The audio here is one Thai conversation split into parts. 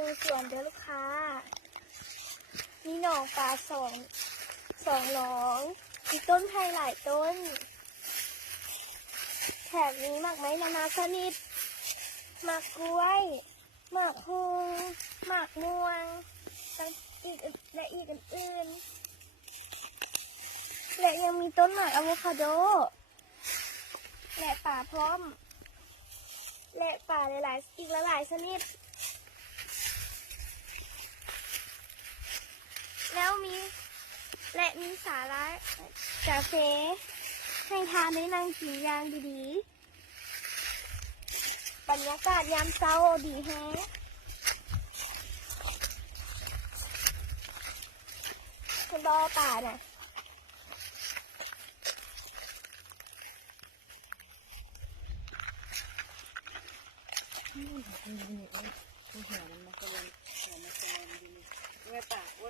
บิ่งสวนเด้อลูกค้ามีหนองปลาสองหนองมีต้นไผ่หลายต้นแถบนี้หมากไม้นานาชนิดหมากกล้วยหมากฮุงหมากม่วงและอีกอื่นๆและยังมีต้นหมากอะโวคาโดและป่าพร้อมและป่าหลายๆอีกหลายชนิดแล้วมีสาระกาแฟให้ทานได้นั่งกินอย่างดีๆบรรยากาศยามเช้าดีแฮะคุณรอป่าน่ะ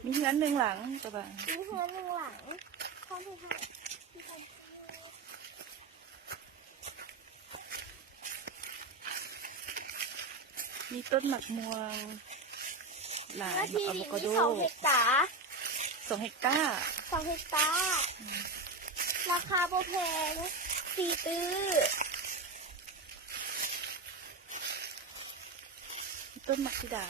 มีเงินหนึ่งหลังตะบัง มีเฮือนหนึ่งหลังเข้าไปทางมีต้นหมักม่วงหลาย หน้า หมัก ที่ อะโว นี้ คาโด มี2 เฮกตาร์ 2 เฮกตาร์ 2 เฮกตาร์ราคาโบแพง4 ตื้อ ต้นหมักธิดา